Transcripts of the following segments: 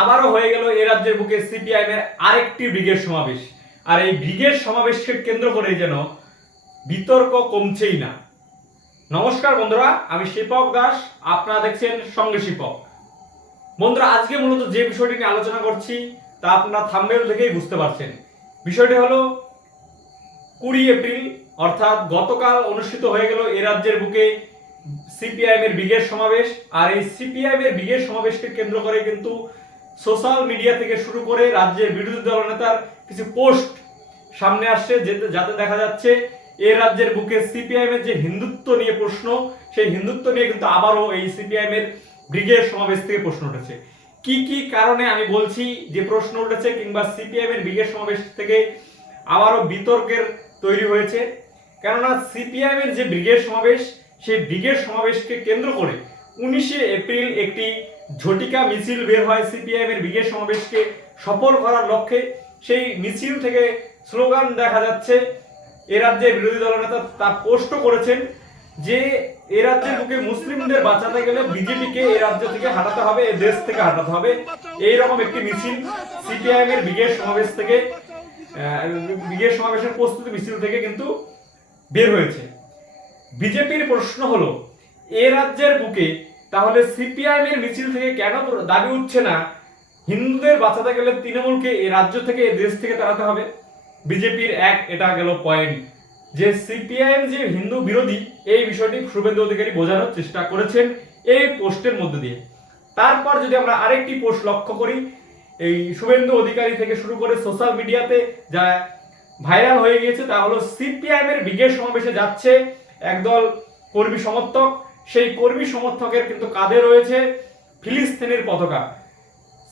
আবারও হয়ে গেল এ রাজ্যের বুকে সিপিআইএম এর আরেকটি ব্রিগেড সমাবেশ। আর এই ব্রিগেড সমাবেশকে কেন্দ্র করে যেন বিতর্ক কমছেই না। নমস্কার বন্ধুরা, আমি শিপক দাস, আপনারা দেখছেন সঙ্গে শিপক। বন্ধুরা, আজকে মূলত যে বিষয়টি নিয়ে আলোচনা করছি, তা আপনারা থাম্বেল থেকেই বুঝতে পারছেন। বিষয়টি হলো কুড়ি এপ্রিল, অর্থাৎ গতকাল অনুষ্ঠিত হয়ে গেল এ রাজ্যের বুকে সিপিআইএম এর ব্রিগেড সমাবেশ। আর এই সিপিআইএম এর ব্রিগেড সমাবেশকে কেন্দ্র করে কিন্তু সোশ্যাল মিডিয়া থেকে শুরু করে রাজ্যের বিরোধী দল নেতার কিছু পোস্ট সামনে আসছে, যেতে যাতে দেখা যাচ্ছে এ রাজ্যের বুকে সিপিআইএম এর যে হিন্দুত্ব নিয়ে প্রশ্ন, সেই হিন্দুত্ব নিয়ে কিন্তু আবারও এই সিপিআইএম এর ব্রিগেড সমাবেশ থেকে প্রশ্ন উঠেছে। কি কি কারণে আমি বলছি যে প্রশ্ন উঠেছে কিংবা সিপিআইএম এর ব্রিগেড সমাবেশ থেকে আবারও বিতর্কের তৈরি হয়েছে? কেননা সিপিআইএম এর যে ব্রিগেড সমাবেশ, সেই ব্রিগেড সমাবেশকে কেন্দ্র করে উনিশে এপ্রিল একটি ঝটিকা মিছিল বের হয় সিপিআইএম এর ব্রিগেড সমাবেশকে সফল করার লক্ষ্যে। সেই মিছিল থেকে স্লোগান দেখা যাচ্ছে, এ রাজ্যের বিরোধী দলনেতা তা পোস্টও করেছেন যে, এ রাজ্যের বুকে মুসলিমদের বাঁচাতে গেলে বিজেপিকে এ রাজ্য থেকে হাঁটাতে হবে এই দেশ থেকে হাঁটাতে হবে। এই রকম একটি মিছিল সিপিআইএম এর ব্রিগেড সমাবেশ থেকে ব্রিগেড সমাবেশের প্রস্তুতি মিছিল থেকে কিন্তু বের হয়েছে। বিজেপির প্রশ্ন হলো এ রাজ্যের বুকে, তাহলে সিপিআইএম এর মিছিল থেকে কেন দাবি উঠছে না? হিন্দুদের বাঁচাতে গেলে তৃণমূলকে এই রাজ্য থেকে এই দেশ থেকে তাড়াতে হবে। বিজেপির এক, এটা গেল পয়েন্ট। যে সিপিআইএম যে হিন্দু বিরোধী, এই বিষয়টি শুভেন্দু অধিকারী বোঝানোর চেষ্টা করেছেন এই পোস্টের মধ্যে দিয়ে। তারপর যদি আমরা আরেকটি পোস্ট লক্ষ্য করি, এই শুভেন্দু অধিকারী থেকে শুরু করে সোশ্যাল মিডিয়াতে যা ভাইরাল হয়ে গিয়েছে, তা হলো সিপিআইএম এর ব্রিগেড সমাবেশে যাচ্ছে একদল কর্মী সমর্থক। সেই কর্মী সমর্থকের কিন্তু কাঁধে রয়েছে ফিলিস্তিনের পতাকা।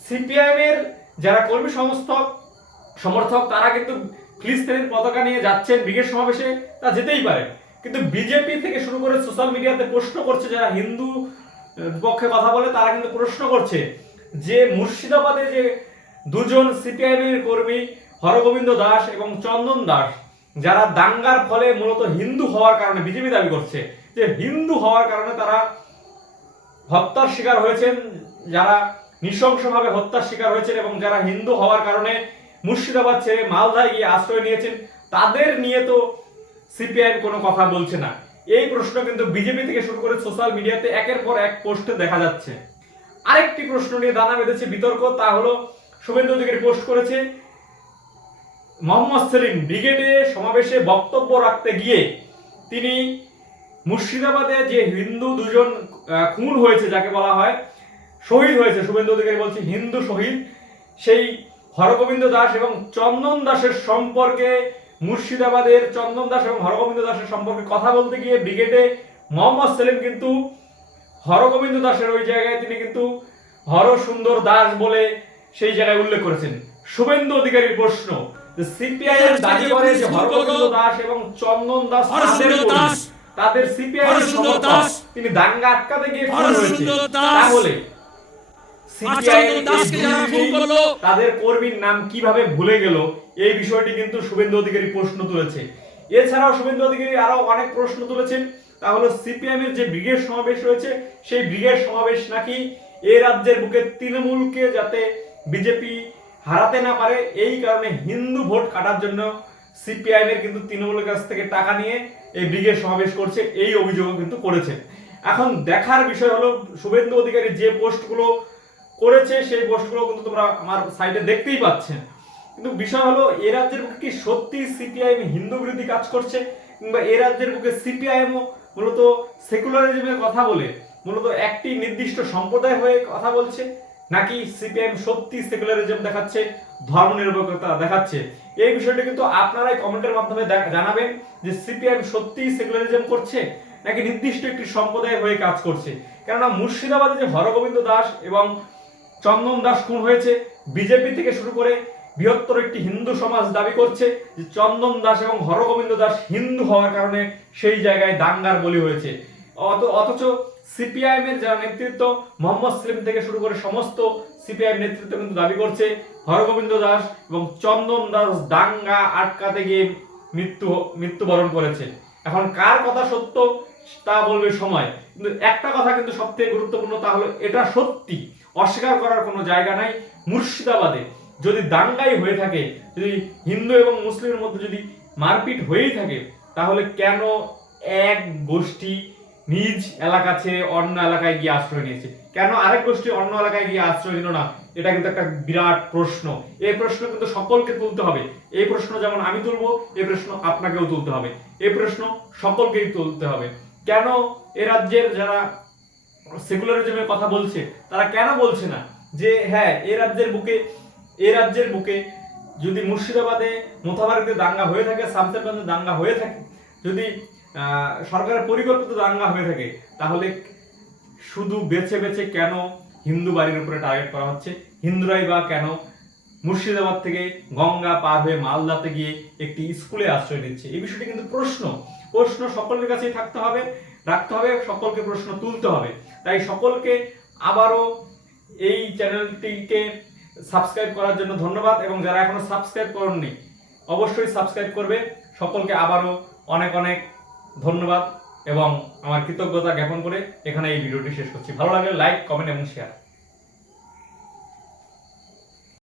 সিপিআইএম এর যারা কর্মী সমর্থক সমর্থক, তারা কিন্তু ফিলিস্তিনের পতাকা নিয়ে যাচ্ছেন ব্রিগেড সমাবেশে, তা যেতেই পারে। কিন্তু বিজেপি থেকে শুরু করে সোশ্যাল মিডিয়াতে প্রশ্ন করছে, যারা হিন্দু পক্ষে কথা বলে, তারা কিন্তু প্রশ্ন করছে যে মুর্শিদাবাদে যে দুজন সিপিআইএম এর কর্মী, হরগোবিন্দ দাস এবং চন্দন দাস, যারা দাঙ্গার ফলে মূলত হিন্দু হওয়ার কারণে বিজেপি দাবি করছে যে হিন্দু হওয়ার কারণে তারা হত্যার শিকার হয়েছেন, যারা নৃশংসভাবে হত্যার শিকার হয়েছেন এবং যারা হিন্দু হওয়ার কারণে মুর্শিদাবাদ ছেড়ে মালদায় গিয়ে আশ্রয় নিয়েছেন, তাদের নিয়ে তো সিপিআইএম কোনো কথা বলছে না। এই প্রশ্ন কিন্তু বিজেপি থেকে শুরু করে সোশ্যাল মিডিয়াতে একের পর এক পোস্টে দেখা যাচ্ছে। আরেকটি প্রশ্ন নিয়ে দানা বেঁধেছে বিতর্ক, তা হলো শুভেন্দু অধিকারী পোস্ট করেছে, মোহাম্মদ সেলিম ব্রিগেডে সমাবেশে বক্তব্য রাখতে গিয়ে তিনি মুর্শিদাবাদে যে হিন্দু দুজন খুন হয়েছে যাকে বলা হয় শহীদ হয়েছে শুভেন্দু অধিকারী বলছে হিন্দু শহীদ সেই হরগোবিন্দ দাস এবং চন্দন দাসের সম্পর্কে মুর্শিদাবাদের চন্দন দাস এবং হরগোবিন্দ দাসের সম্পর্কে কথা বলতে গিয়ে ব্রিগেডে মোহাম্মদ সেলিম কিন্তু হরগোবিন্দ দাসের ওই জায়গায় তিনি কিন্তু হর সুন্দর দাস বলে সেই জায়গায় উল্লেখ করেছেন। শুভেন্দু অধিকারীর প্রশ্ন সিপিআই সিপিআইএম দাবি করে যে হরগোবিন্দ দাস এবং চন্দন দাস তাদের দাস, তিনি দাঙ্গা আটকাতে গিয়ে খুন হয়েছে। তাহলে তাদের কর্মীর নাম কীভাবে ভুলে গেল এই বিষয়টি কিন্তু শুভেন্দু অধিকারী প্রশ্ন তুলেছে। এছাড়াও শুভেন্দু অধিকারী আরও অনেক প্রশ্ন তুলেছেন। তা হলো সিপিএম এর যে ব্রিগেড সমাবেশ রয়েছে সেই ব্রিগেড সমাবেশ নাকি এই রাজ্যের বুকে তৃণমূলকে যাতে বিজেপি হারাতে না পারে এই কারণে হিন্দু ভোট কাটার জন্য সিপিআইএম এর কিন্তু তৃণমূলের কাছ থেকে টাকা নিয়ে এই ব্রিগেড সমাবেশ করছে, এই অভিযোগও কিন্তু করেছে। এখন দেখার বিষয় হলো, শুভেন্দু অধিকারী যে পোস্টগুলো করেছে, সেই পোস্টগুলো কিন্তু তোমরা আমার সাইডে দেখতেই পাচ্ছেন। কিন্তু বিষয় হলো, এ রাজ্যের বুকে কি সত্যি সিপিআইএম হিন্দু বিরোধী কাজ করছে? কিংবা এ রাজ্যের বুকে সিপিআইএমও মূলত সেকুলারিজমের কথা বলে, মূলত একটি নির্দিষ্ট সম্প্রদায় হয়ে কথা বলছে? নাকি সিপিএম সত্যি সেকুলারিজম দেখাচ্ছে, ধর্মনিরপেক্ষতা দেখাচ্ছে? এই বিষয়টা কিন্তু আপনারাই কমেন্টের মাধ্যমে জানাবেন যে সিপিএম সত্যি সেকুলারিজম করছে নাকি নির্দিষ্ট একটি সম্প্রদায় হয়ে কাজ করছে? কেননা মুর্শিদাবাদে যে হরগোবিন্দ দাস এবং চন্দন দাস খুন হয়েছে, বিজেপি থেকে শুরু করে বৃহত্তর একটি হিন্দু সমাজ দাবি করছে যে চন্দন দাস এবং হরগোবিন্দ দাস হিন্দু হওয়ার কারণে সেই জায়গায় দাঙ্গার বলি হয়েছে। অত, অথচ সিপিআইএম এর যারা নেতৃত্ব, মোহাম্মদ সেলিম থেকে শুরু করে সমস্ত সিপিআইএম নেতৃত্ব কিন্তু দাবি করছে। হরগোবিন্দ দাস এবং চন্দন দাস দাঙ্গা আটকাতে গিয়ে মৃত্যু, মৃত্যুবরণ করেছে। এখন কার কথা সত্য, তা বলবে সময়। কিন্তু একটা কথা কিন্তু সবথেকে গুরুত্বপূর্ণ, তা হলো এটা সত্যি। অস্বীকার করার কোনো জায়গা নাই মুর্শিদাবাদে। যদি দাঙ্গাই হয়ে থাকে, যদি হিন্দু এবং মুসলিমের মধ্যে যদি মারপিট হয়েই থাকে, তাহলে কেন এক গোষ্ঠী নিজ এলাকা ছেড়ে অন্য এলাকায় গিয়ে আশ্রয় নিয়েছে। কেন আরেক গোষ্ঠী অন্য এলাকায় গিয়ে আশ্রয় নিল না? এটা কিন্তু একটা বিরাট প্রশ্ন। এই প্রশ্ন কিন্তু সকলকে তুলতে হবে। এই প্রশ্ন যেমন আমি তুলবো এই প্রশ্ন আপনাকেও তুলতে হবে। এই প্রশ্ন সকলকেই তুলতে হবে। কেন এ রাজ্যের যারা সেকুলারিজমের কথা বলছে, তারা কেন বলছে না যে হ্যাঁ এ রাজ্যের বুকে, এ রাজ্যের বুকে যদি মুর্শিদাবাদে মোথাবাড়িতে দাঙ্গা হয়ে থাকে শামসেরগঞ্জে দাঙ্গা হয়ে থাকে, যদি সরকারের পরিকল্পিত দাঙ্গা হয়ে থাকে, তাহলে শুধু বেছে বেছে কেন হিন্দু বাড়ির উপরে টার্গেট করা হচ্ছে? হিন্দুরাই বা কেন মুর্শিদাবাদ থেকে গঙ্গা পার হয়ে মালদাতে গিয়ে একটি স্কুলে আশ্রয় নিচ্ছে? এই বিষয়টি কিন্তু প্রশ্ন। প্রশ্ন সকলের কাছেই থাকতে হবে, রাখতে হবে, সকলকে প্রশ্ন তুলতে হবে। তাই সকলকে আবারও এই চ্যানেলটিকে সাবস্ক্রাইব করার জন্য ধন্যবাদ এবং যারা এখনও সাবস্ক্রাইব করেননি অবশ্যই সাবস্ক্রাইব করবে। সকলকে আবারও অনেক অনেক ধন্যবাদ এবং আমার কৃতজ্ঞতা জ্ঞাপন করে এখানে এই ভিডিওটি শেষ করছি। ভালো লাগলে লাইক কমেন্ট এবং শেয়ার